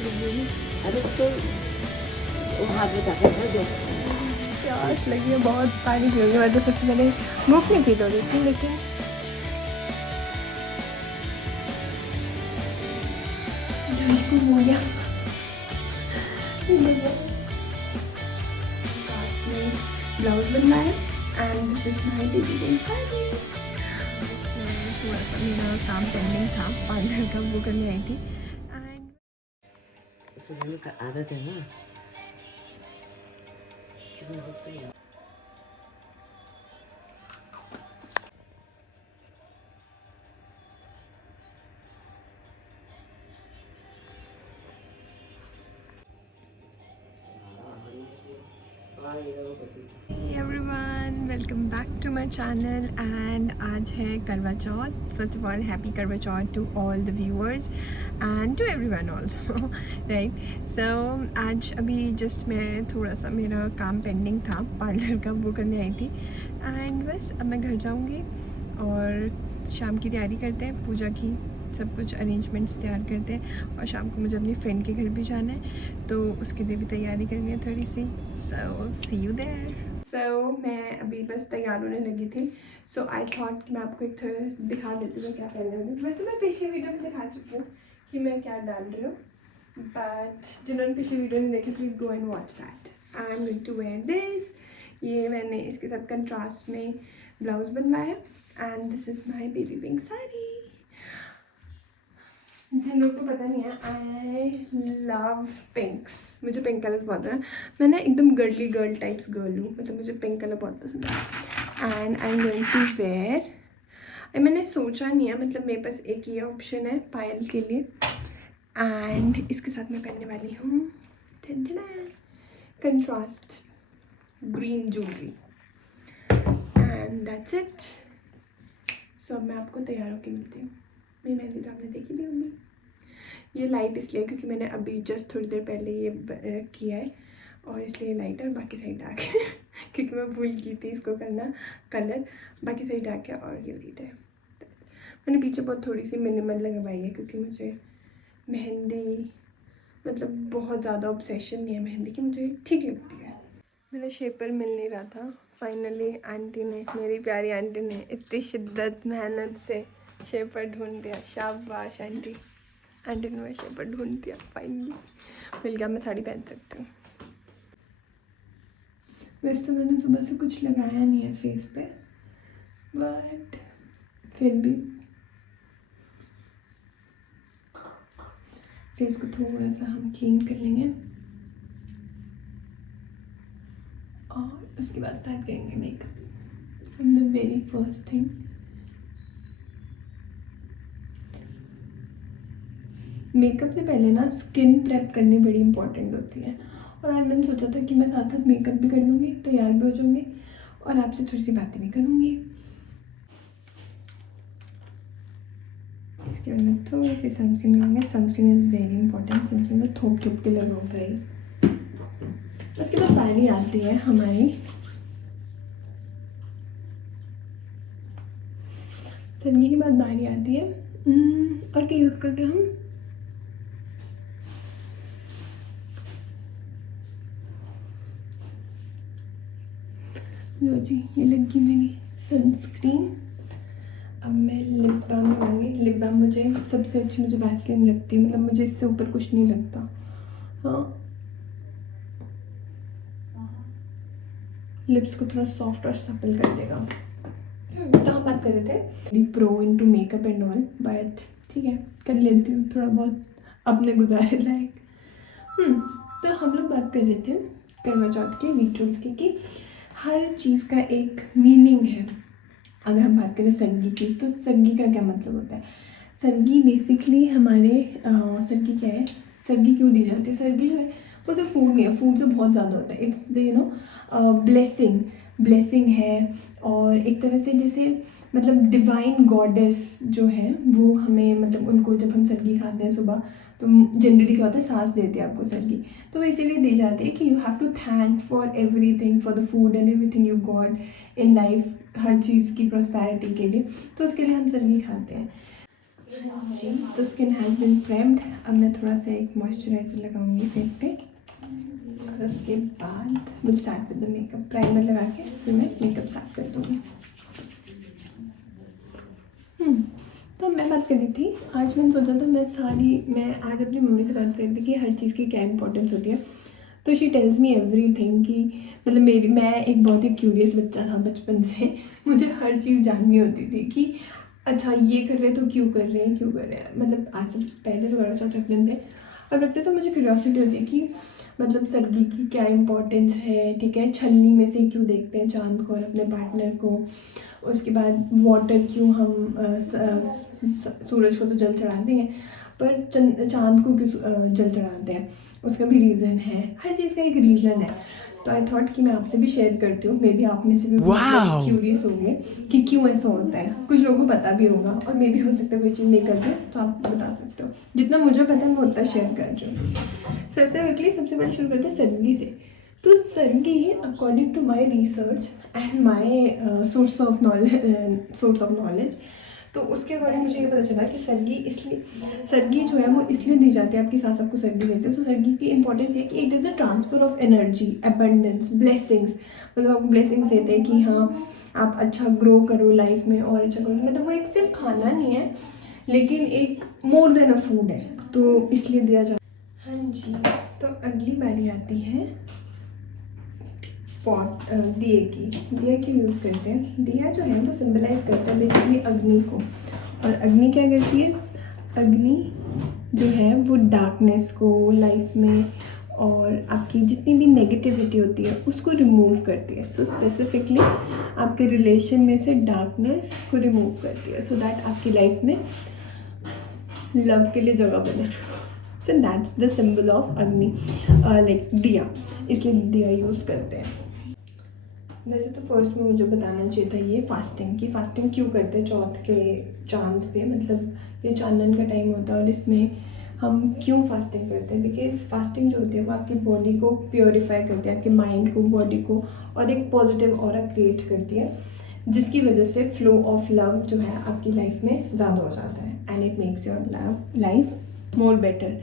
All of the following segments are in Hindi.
अरे तो वहाँ पे जाकर था जो प्यास लगी है बहुत, पानी पियोगे। मैं तो सबसे पहले भूख नहीं फील हो रही थी, लेकिन हो गया। ब्लाउज बनना है and this is my baby sari. थोड़ा सा मेरा काम पेंडिंग था, पार्लर का, वो करने आई थी। एंड सुबह का आदत है ना, सुबह होती है। Everyone, welcome back to my channel. And आज है Karwa Chauth. First of all happy Karwa Chauth to all the viewers and to everyone also, right. So आज अभी जस्ट मैं थोड़ा सा मेरा काम पेंडिंग था पार्लर का, वो करने आई थी। एंड बस अब मैं घर जाऊँगी और शाम की तैयारी करते हैं, पूजा की सब कुछ अरेंजमेंट्स तैयार करते हैं। और शाम को मुझे अपनी फ्रेंड के घर भी जाना है, तो उसके लिए भी तैयारी करनी है थोड़ी सी। सो सी यू देयर। सो मैं अभी बस तैयार होने लगी थी। सो आई थॉट कि मैं आपको एक थोड़ा दिखा देती हूँ क्या पहनने वाली। वैसे मैं पिछली वीडियो में दिखा चुकी हूँ कि मैं क्या डाल रही हूँ, बट जिन्होंने पिछली वीडियो नहीं देखी, please go and watch that. I am going to wear this. ये मैंने इसके साथ कंट्रास्ट में ब्लाउज बनवाया and this is my baby pink sari. जिन लोगों को पता नहीं है, आई लव पिंक्स। मुझे पिंक कलर बहुत है। मैं ना एकदम गर्ली गर्ल टाइप्स गर्ल हूँ, मतलब मुझे पिंक कलर बहुत पसंद है। And I am going to wear. मैंने सोचा नहीं है, मतलब मेरे पास एक ये ऑप्शन है पायल के लिए, एंड इसके साथ मैं पहनने वाली हूँ contrast green jewellery and that's it. So अब मैं आपको तैयार होकर मिलती हूँ। मेरी मेहंदी तो आपने देखी भी होगी। ये लाइट इसलिए क्योंकि मैंने अभी जस्ट थोड़ी देर पहले ये किया है, और इसलिए लाइट है। और बाकी साइड डार्क है क्योंकि मैं भूल गई थी इसको करना कलर। बाकी साइड डार्क है और ये लाइट है। मैंने पीछे बहुत थोड़ी सी मिनिमल लगवाई है क्योंकि मुझे मेहंदी मतलब बहुत ज़्यादा ऑब्सेशन नहीं है मेहंदी की, मुझे ठीक लगती है। मेरा शेपर मिल नहीं रहा था, फाइनली आंटी ने, मेरी प्यारी आंटी ने इतनी शिद्दत मेहनत से शेपर ढूंढ दिया। शाबाश आंटी। आंटी ने मेरा शेपर ढूंढ दिया, फाइनली मिल गया, मैं साड़ी पहन सकती हूँ। वैसे तो मैंने सुबह से कुछ लगाया नहीं है फेस पे, बट फिर भी फेस को थोड़ा सा हम क्लीन कर लेंगे और उसके बाद स्टार्ट करेंगे makeup. The very first thing, makeup से पहले ना स्किन प्रेप करनी बड़ी इंपॉर्टेंट होती है। और आज मैंने सोचा था कि मैं साथ साथ मेकअप भी कर लूँगी, तैयार भी हो जाऊँगी और आपसे थोड़ी सी बातें भी करूँगी। इसके बाद मैं थोड़ी सी सनस्क्रीन लगाऊंगी। Sunscreen is very important. Sunscreen तो थोप थोप के लगाओ भाई। उसके बाद बारी आती है हमारी सर्दी के बाद बारी आती है और क्या यूज़ करते हैं हम, लो जी ये लगी मेरी सनस्क्रीन। अब मैं लिप बाम लगाऊंगी। लिप बाम मुझे सबसे अच्छी मुझे वैसलीन लगती है, मतलब मुझे इससे ऊपर कुछ नहीं लगता। हाँ, लिप्स को थोड़ा सॉफ्ट और सपल कर देगा। तो हम बात कर रहे थे pro into makeup and all, but ठीक है कर लेती हूँ थोड़ा बहुत अपने गुजारे लायक। तो हम लोग बात कर रहे थे करवा चौथ के रिचुअल्स की कि हर चीज़ का एक मीनिंग है। अगर हम बात करें सरगी की, तो सरगी का क्या मतलब होता है? सरगी बेसिकली हमारे सरगी क्या है, सरगी क्यों दी जाती है? सरगी जो है वो सिर्फ फूड नहीं है, फूड से बहुत ज़्यादा होता है। इट्स द ब्लेसिंग है। और एक तरह से जैसे मतलब डिवाइन गॉडेस जो है वो हमें, मतलब उनको जब हम सरगी खाते हैं सुबह, तो जनरली क्या होता है, सांस देते हैं आपको सरगी, तो वो इसीलिए दी जाती है कि you have to thank for everything, for the food and everything you got in life, हर चीज़ की प्रॉस्पेरिटी के लिए। तो उसके लिए हम सरगी खाते हैं। हाँ जी, तो स्किन हैज़ बिन प्राइम्ड। अब मैं थोड़ा सा एक मॉइस्चराइज़र लगाऊंगी फेस पे और उसके बाद will start with the makeup. Primer लगा के फिर मैं मेकअप स्टार्ट कर दूँगी। तो मैं बात कर रही थी, आज मैंने सोचा था मैं आज अपनी मम्मी से बात कर रही थी कि हर चीज़ की क्या इंपॉर्टेंस होती है। तो शी टेल्स मी एवरीथिंग कि मतलब मैं एक बहुत ही क्यूरियस बच्चा था बचपन से। मुझे हर चीज़ जाननी होती थी कि अच्छा ये कर रहे हैं तो क्यों कर रहे हैं। मतलब आज पहले तो बड़ा सा रखने थे, अब रखते तो मुझे क्यूरियोसिटी होती है कि मतलब सर्गी की क्या इंपॉर्टेंस है, ठीक है, छलनी में से क्यों देखते हैं चांद को और अपने पार्टनर को। उसके बाद वाटर क्यों हम सूरज को तो जल चढ़ाते हैं पर चांद को क्यों जल चढ़ाते हैं, उसका भी रीज़न है। हर चीज़ का एक रीज़न है। तो आई थॉट कि मैं आपसे भी शेयर करती हूँ, मे बी आप में से भी क्यूरियस होंगे कि क्यों ऐसा होता है। कुछ लोगों को पता भी होगा और मे भी हो सकता है कोई चीज़ नहीं करते, तो आप बता सकते हो। जितना मुझे पता है मैं उतना शेयर कर रही हूँ। सबसे पहले शुरू करते हैं सर्गी से। तो sargi according to my research and my source of knowledge, तो उसके अकॉर्डिंग मुझे ये पता चला कि सर्गी जो है वो इसलिए दी जाती है, आपकी सास आपको सर्गी देते हैं। तो सर्गी की इंपॉर्टेंस ये कि it is a transfer of energy, abundance, blessings. मतलब आपको ब्लेसिंग्स देते हैं कि हाँ आप अच्छा ग्रो करो लाइफ में और अच्छा करो। मतलब वो एक सिर्फ खाना नहीं है लेकिन एक मोर देन अ फूड है, तो इसलिए दिया जाता है। हाँ जी, तो अगली बारी आती है दिए की यूज़ करते हैं। दिया जो है वो सिंबलाइज करता है बेसिकली अग्नि को। और अग्नि क्या करती है? अग्नि जो है वो डार्कनेस को लाइफ में और आपकी जितनी भी नेगेटिविटी होती है उसको रिमूव करती है। सो स्पेसिफिकली आपके रिलेशन में से डार्कनेस को रिमूव करती है, सो दैट आपकी लाइफ में लव के लिए जगह बने। So that's the symbol of अग्नि, लाइक दिया, इसलिए दिया यूज़ करते हैं। वैसे तो फर्स्ट में मुझे बताना चाहिए था ये फास्टिंग क्यों करते हैं चौथ के चांद पे। मतलब ये चांदन का टाइम होता है और इसमें हम क्यों फास्टिंग करते हैं? बिकॉज फास्टिंग जो होती है वो आपकी बॉडी को प्योरीफाई करती है, आपके माइंड को, बॉडी को, और एक पॉजिटिव ऑरा क्रिएट करती है, जिसकी वजह से फ्लो ऑफ लव जो है आपकी लाइफ में ज़्यादा हो जाता है and it makes your life more better.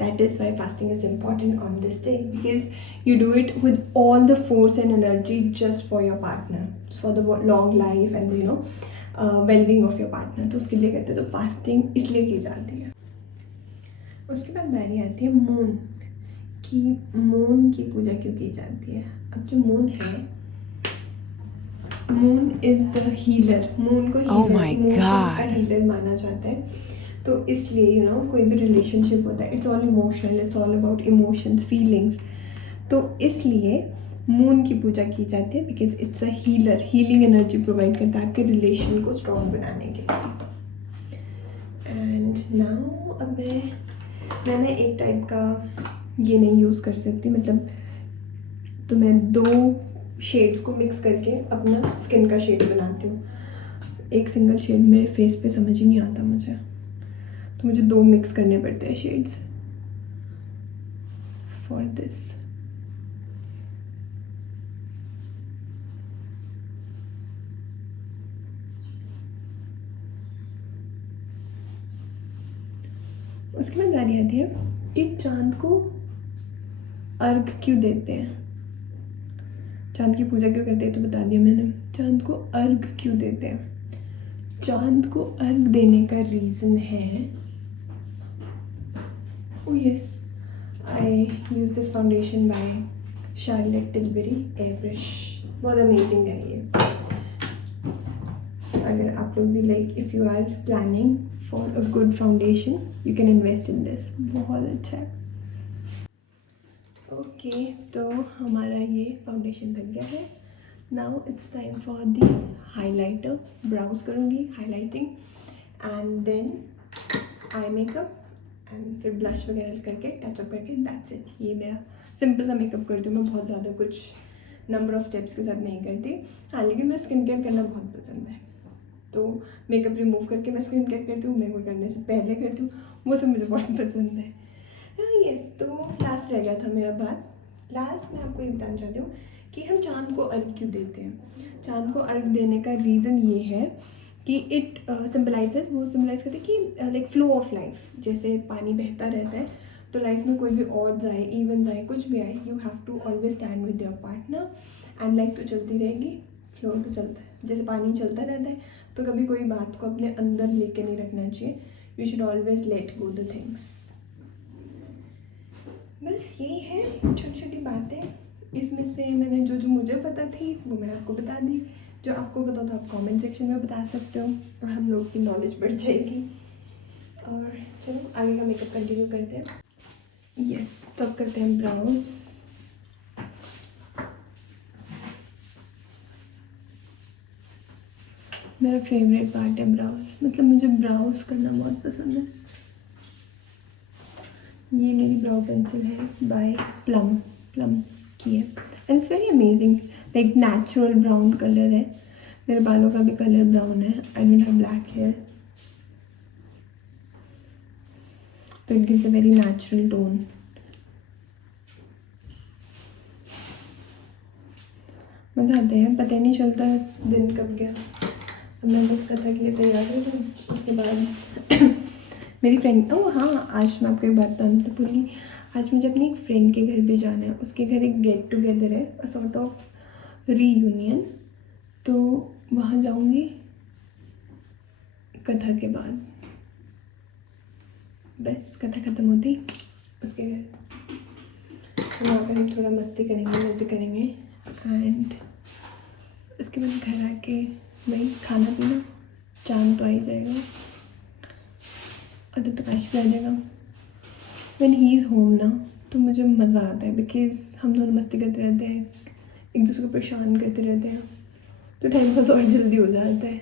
That is why fasting is important on this day, because you do it with all the force and energy just for your partner, for the long life and well-being of your partner. तो उसके लिए कहते हैं, तो फास्टिंग इसलिए की जाती है. उसके बाद बारी आती है मून की पूजा क्यों की जाती है. अब जो मून है, moon is the healer. Moon को हीलर माना जाता है. तो इसलिए कोई भी रिलेशनशिप होता है, it's all emotional, it's all about emotions, feelings. तो इसलिए मून की पूजा की जाती है because it's a healer. Healing energy provide करता है आपके रिलेशन को स्ट्रॉन्ग बनाने के लिए. एंड नाउ अब मैंने एक टाइप का ये नहीं यूज़ कर सकती, मतलब तो मैं 2 शेड्स को मिक्स करके अपना स्किन का शेड बनाती हूँ. एक सिंगल शेड मेरे फेस पे समझ ही नहीं आता मुझे, तो मुझे 2 मिक्स करने पड़ते हैं शेड्स फॉर दिस. उसके बाद बारी आती है कि चांद को अर्घ क्यों देते हैं. चांद की पूजा क्यों करते हैं तो बता दिया मैंने. चांद को अर्घ क्यों देते हैं? चांद को अर्घ देने का रीज़न है, oh yes, I use this foundation by Charlotte Tilbury Airbrush. बहुत अमेजिंग है ये. अगर आप लोग भी if you are planning for a good foundation, you can invest in this. बहुत अच्छा है. ओके, तो हमारा ये फाउंडेशन बन गया है. Now it's time for the highlighter. Brows करूँगी, highlighting, and then eye makeup, and फिर ब्लश वगैरह करके टचअप करके दैट्स इट. ये मेरा सिंपल सा मेकअप करती हूँ मैं. बहुत ज़्यादा कुछ नंबर ऑफ स्टेप्स के साथ नहीं करती. हाँ, लेकिन मुझे स्किन केयर करना बहुत पसंद है, तो मेकअप रिमूव करके मैं स्किन केयर करती हूँ, मेकअप करने से पहले करती हूँ, वो सब मुझे बहुत पसंद है. यस, तो लास्ट रह गया था मेरा बात. लास्ट मैं आपको ये बताना चाहती हूँ कि हम चांद को अर्घ क्यों देते हैं. चांद को अर्घ देने का रीज़न ये है कि इट सिम्बलाइजेज, वो सिम्बलाइज करते हैं कि लाइक फ्लो ऑफ लाइफ, जैसे पानी बहता रहता है तो लाइफ में कोई भी ऑड्स आए, इवेंट्स आए, कुछ भी आए, you have to always stand with your partner and life तो चलती रहेगी, फ्लो तो चलता है, जैसे पानी चलता रहता है। तो कभी कोई बात को अपने अंदर लेके नहीं रखना चाहिए, you should always let go the things. बस यही है छोटी छोटी बातें, इसमें से मैंने जो जो मुझे पता थी वो मैंने आपको बता दी, जो आपको पता हो तो आप कमेंट सेक्शन में बता सकते हो और हम लोगों की नॉलेज बढ़ जाएगी। और चलो आगे का मेकअप कंटिन्यू करते हैं। यस, तो अब करते हैं ब्राउज। मेरा फेवरेट पार्ट है ब्राउज, मतलब मुझे ब्राउज करना बहुत पसंद है। ये मेरी ब्राउ पेंसिल है बाय प्लम्स की है and it's very amazing, like natural brown colour है। मेरे बालों का भी कलर ब्राउन है, I don't have black hair, तो it gives a very natural tone. मज़ा आता है, पता ही नहीं चलता दिन कब गया। अब मैं बस कथा के लिए तैयार हो गई, उसके बाद मेरी फ्रेंड, ओह हाँ, आज मैं आपको एक बात बताना तो भूली, आज मुझे अपनी एक फ्रेंड के घर भी जाना है। उसके घर एक गेट टुगेदर है, अ सॉर्ट ऑफ रीयूनियन, तो वहाँ जाऊँगी कथा के बाद। बस कथा ख़त्म होती उसके घर, तो वहाँ पर हम थोड़ा मस्ती करेंगे, मज़े करेंगे एंड उसके बाद घर आके वही खाना पीना, चांद तो आ ही जाएगा, अदर प्रकाश भी आ जाएगा। व्हेन ही इज़ होम ना तो मुझे मज़ा आता है, बिकॉज हम दोनों मस्ती करते रहते हैं, एक दूसरे को परेशान करते रहते हैं, तो टाइम पास और जल्दी हो जाता है।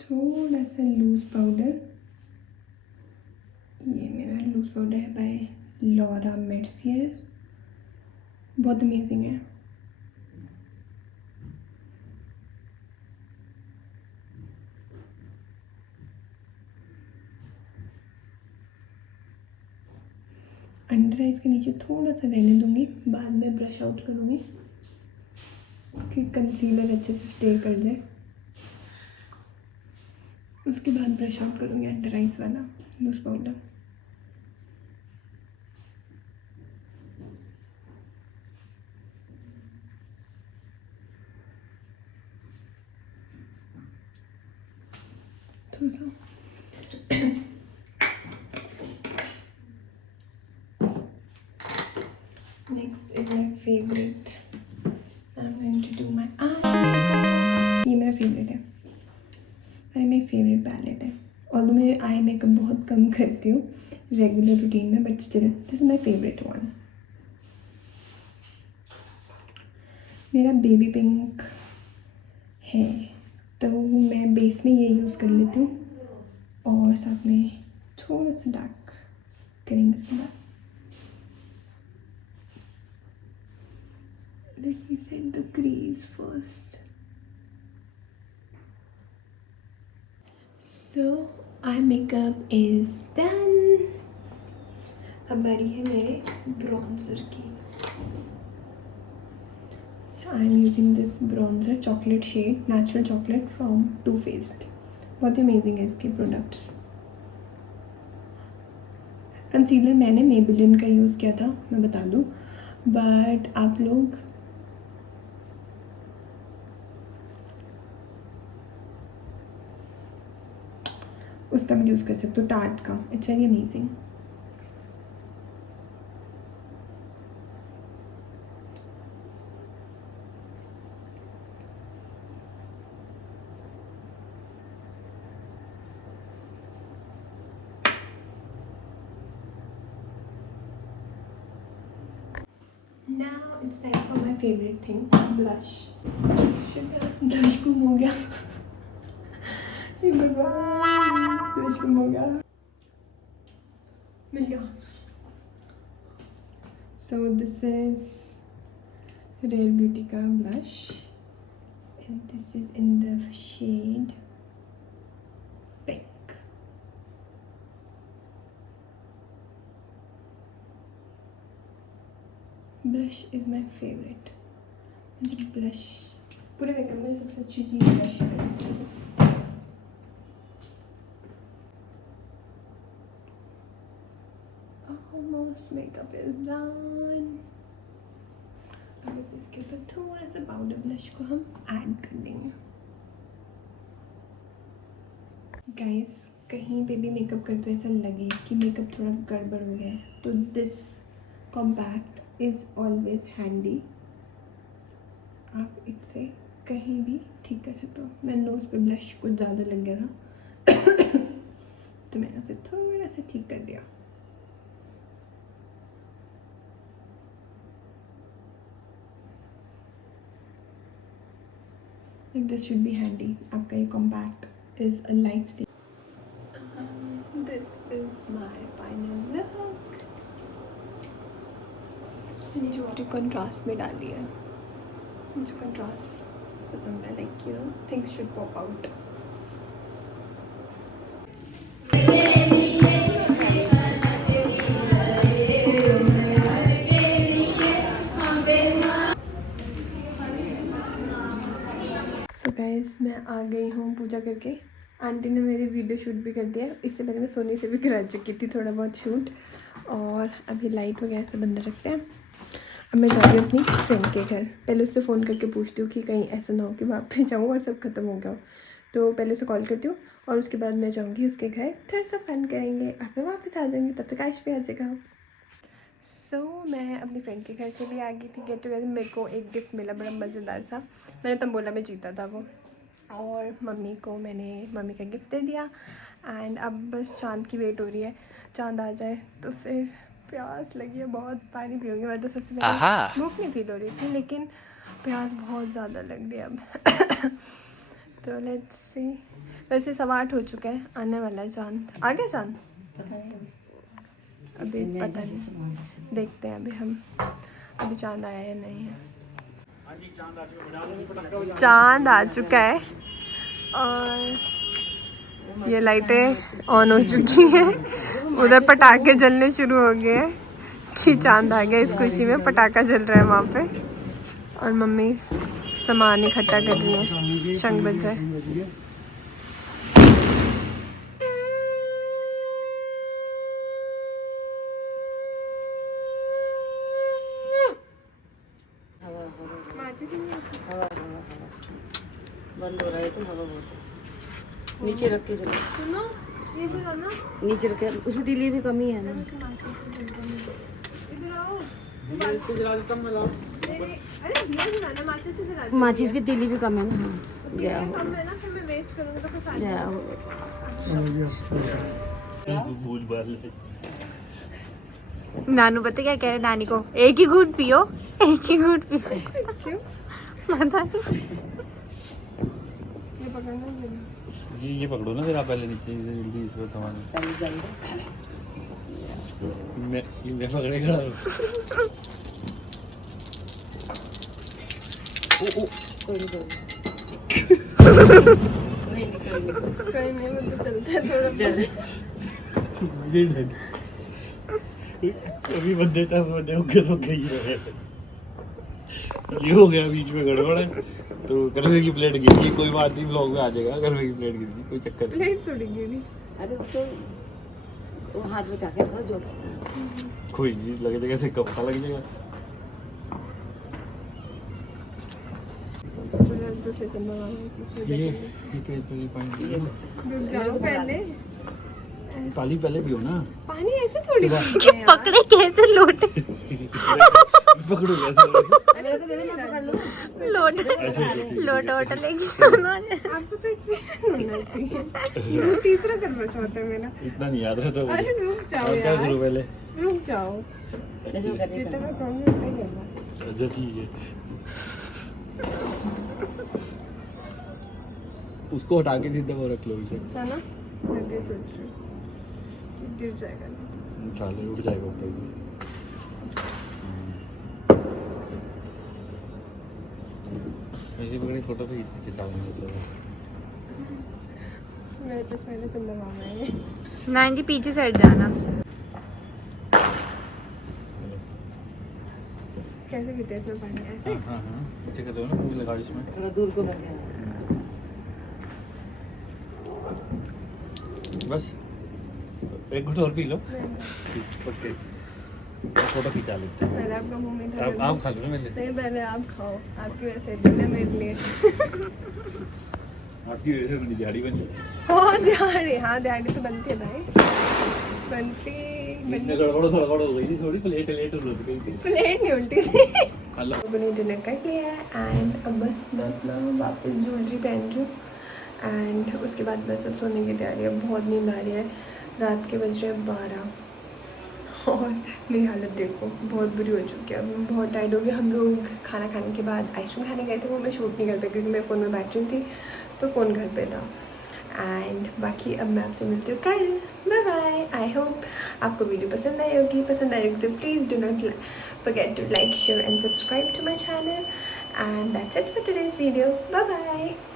थोड़ा सा लूज पाउडर, ये मेरा लूज पाउडर है बाय लॉरा मेर्सियर, बहुत अमेजिंग है। अंडर आइज के नीचे थोड़ा सा रहने दूंगी, बाद में ब्रश आउट करूँगी कि कंसीलर अच्छे से स्टे कर जाए, उसके बाद ब्रश आउट करूँगी अंडर आइज वाला लूज पाउडर। थोड़ा सा next is my favourite, I am going to do my eye, ये मेरा फेवरेट है, अरे मेरी फेवरेट पैलेट है। और मैं आई मेकअप बहुत कम करती हूँ रेगुलर रूटीन में, but still this is my favourite one. मेरा बेबी पिंक है, तो मैं बेस में ये यूज़ कर लेती हूँ और साथ में थोड़ा सा डार्क करेंगे इसके बाद। Let me set the crease first. So, eye makeup is done. अब बारी है मेरे ब्रॉन्जर की। I am using this bronzer chocolate shade, natural chocolate from Too Faced. बहुत ही अमेजिंग है इसके प्रोडक्ट्स। कंसीलर मैंने मेबेलिन का यूज़ किया था, मैं बता दूँ, बट आप लोग उसका भी यूज़ कर सकते हो, टार्ट का, it's very amazing. Now it's time for my favorite thing, blush. Blush गुम हो गया, ये भगवान, ब्लश गुम हो गया, मिल गया। So this is Rare Beauty का blush and this is in the shade pink. Blush is my favorite. मुझे blush पूरे मेकअप में सबसे अच्छी चीज़ ब्लश है। Almost makeup is done. अब बस इसके ऊपर थोड़ा सा पाउडर ब्लश को हम ऐड कर देंगे। गाइस, कहीं पे भी मेकअप करते ऐसा लगे कि मेकअप थोड़ा गड़बड़ हो गया है तो this compact is always handy. आप इससे कहीं भी ठीक कर सकते हो। मेरे नोज़ पे ब्लश कुछ ज़्यादा लग गया था तो मैंने उसे थोड़ा सा ठीक कर दिया। This should be handy. आपका ये compact is a life style. This is my final look. मैंने छोटी कंट्रास्ट में डाली है, मुझे कंट्रास्ट पसंद है, like you know things should pop out. So guys, मैं आ गई हूँ पूजा करके। आंटी ने मेरी वीडियो शूट भी कर दिया। इससे पहले मैं सोनी से भी करा चुकी थी थोड़ा बहुत शूट, और अभी लाइट वगैरह से बंद रखते हैं। अब मैं जा रही हूँ अपनी फ्रेंड के घर। पहले उससे फ़ोन करके पूछती हूँ कि कहीं ऐसा ना हो कि वहाँ पे जाऊँ और सब खत्म हो गया हो, तो पहले उसे कॉल करती हूँ और उसके बाद मैं जाऊँगी उसके घर, थोड़ा सा फन करेंगे और फिर वापस आ जाऊँगी। तब तक आश भी आ जाएगा। सो मैं अपनी फ्रेंड के घर से भी आ गई थी गेट टुगेदर। मेरे को एक गिफ्ट मिला बड़ा मज़ेदार सा। मैंने तंबोला में जीता था वो, और मम्मी को मैंने मम्मी का गिफ्ट दे दिया। एंड अब बस चांद की वेट हो रही है, चांद आ जाए तो फिर प्यास लगी है बहुत, पानी पीऊँगी। मैं तो सबसे पहले भूख नहीं फील हो रही थी, लेकिन प्यास बहुत ज़्यादा लग रही है अब तो लेट्स सी। वैसे 8:15 हो चुका है, आने वाला है चांद। आ गया चांद? अभी पता नहीं, देखते हैं अभी हम, अभी चांद आया है नहीं है। चांद आ चुका है और ये लाइटें ऑन हो चुकी हैं। उधर पटाखे जलने शुरू हो गए हैं कि चांद आ गया। इस खुशी में पटाखा जल रहा है वहाँ पे, और मम्मी सामान इकट्ठा कर रही है। शंख बज रहा है। हवा बंद हो रहा है तो हवा बहुत है। नीचे रख के चलो। सुनो, ये तो है ना, नीचे रख के, उसमें तीली भी कमी है ना। इधर आओ। माचिस की तीली भी कम है ना। हाँ, कम है ना, फिर मैं वेस्ट करूँगी तो फिर फायदा नहीं। नानू पता क्या कह रहे, नानी को एक ही घूंट पियो, एक ही घूंट पियो। क्यों? पता नहीं। ये पकड़ना, ये पकड़ो ना जरा पहले नीचे से जल्दी इसको थमा दो। मैं पकड़े खड़ा हूँ। कोई नहीं, वो तो चलता है थोड़ा चल। अभी बंदे था बंदे होके तो गई है। ये हो गया बीच में गड़बड़ है, तो करवे की प्लेट गिर गई। कोई बात नहीं, ब्लॉग में आ जाएगा। करवे की प्लेट गिर गई, कोई चक्कर नहीं। प्लेट थोड़ी गिरी। अरे वो हाथ में जाके रखो जो। कोई नहीं, लग जाएगा, से कपड़ा लग जाएगा। ये पेज पे पानी रुक जाओ पहले, पाली पहले भी हो ना। पानी ऐसे थोड़ी पकड़े कैसे लोटे पकड़ो कैसे अरे तो दे दे, मैं पकड़ लूं। लोट ऐसे ऐसे लोट वोट लेके उन्होंने आपको तो एक्सपीरियंस होना चाहिए। ये तीसरा करवा चौथ है मेरा। इतना नहीं याद रहता मुझे। अरे रुक जाओ और क्या यार, करूं पहले? रुक जाओ। जैसे वो करते जितना हैं। मैं कहूँगी उतना ही करना। अच्छा ठीक है, उसको हटा के सीधा वो रख लो इसे। है ना, मैं भी सोच रही हूँ गिर जाएगा नहीं। उठा ले, उठ जाएगा ऊपर भी। ऐसे पकड़ी फोटो पे खिंचाऊंगा चलो। मेरे पास पहले तुम लगाना है। नाइन जी पीछे साइड जाना। कैसे पीते हैं इसमें पानी ऐसे? हाँ अच्छा कर दो ना, मुझे लगा इसमें। थोड़ा दूर को करके बस तो एक घुट और पी लो। ठीक, ओके फोटो खिंचा लेते हैं। पहले आपका मुंह मीठा आप खा लो ना मेरे। नहीं पहले आप खाओ, आपकी वजह से इतना मेरे लिए। आपकी वजह से मेरी दिहाड़ी बनी। हाँ दिहाड़ी, हाँ दिहाड़ी तो बनती है भाई, बनती गड़बड़ हो गई थी थोड़ी, प्लेट उलट गई थी। प्लेट नहीं उल्टी थी। खा लो। लोगों ने डिनर कर लिया है एंड अब बस मैं अपना वापस ज्वेलरी पहन रही हूँ एंड उसके बाद बस अब सोने की तैयारी है। बहुत नींद आ रही है, रात के बज रहे हैं 12 और मेरी हालत देखो बहुत बुरी हो चुकी है। अब मैं बहुत टायर्ड हो गई। हम लोग खाना खाने के बाद आइसक्रीम खाने गए थे, वो मैं शूट नहीं कर पाई क्योंकि मेरे फ़ोन में बैटरी थी, तो फ़ोन घर पे था। एंड बाकी अब मैं आपसे मिलती हूँ कल। Bye bye. आई होप आपको वीडियो पसंद आई होगी। पसंद आई होगी तो please do not forget to like, share and subscribe to my channel, and that's it for today's video. Bye bye.